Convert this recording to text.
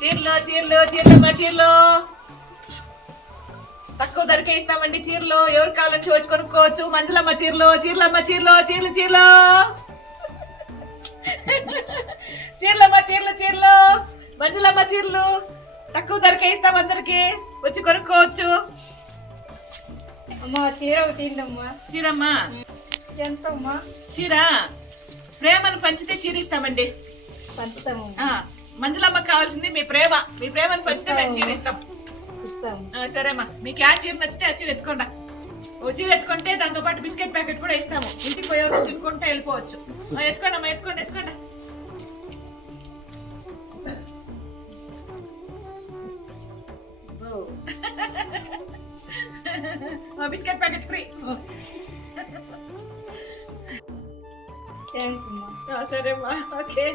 చీరలు చీరలు చీరలమ్మ చీరలు తక్కువ ధరకే ఇస్తామండి. చీరలు ఎవరు కావాలని చోటు కొనుక్కోవచ్చు. మంజులమ్మ చీరలు చీరలమ్మ చీరలు చీరలు చీరలు చీరలమ్మ చీరలు చీరలు మంజులమ్మ చీరలు తక్కువ ధరకే ఇస్తాం. అందరికి వచ్చి కొనుక్కోవచ్చు. అమ్మా చీర ఒకటి అమ్మా. చీరమ్మా ఎంత అమ్మా? చీర ప్రేమను పంచితే చీర ఇస్తామండి. పంచుతామమ్మా. మంజులమ్మ కావాల్సింది మీ ప్రేమను పంచితే మేము చీర ఇస్తాం. సరేమ్మా, మీకు ఆ చీర నచ్చితే ఆ చీర ఎత్తుకోండి. ఓ చీర ఎత్తుకుంటే దాంతో పాటు బిస్కెట్ ప్యాకెట్ కూడా ఇస్తాము. ఇంటికి పోయేవారు తినుకుంటే వెళ్ళిపోవచ్చు. ఎత్తుకోండి అమ్మా, ఎత్తుకోండి ఎత్తుకోండి. Biscuit packet free. థ్యాంక్స్ అమ్మా. సరేమ్మా, ఓకే.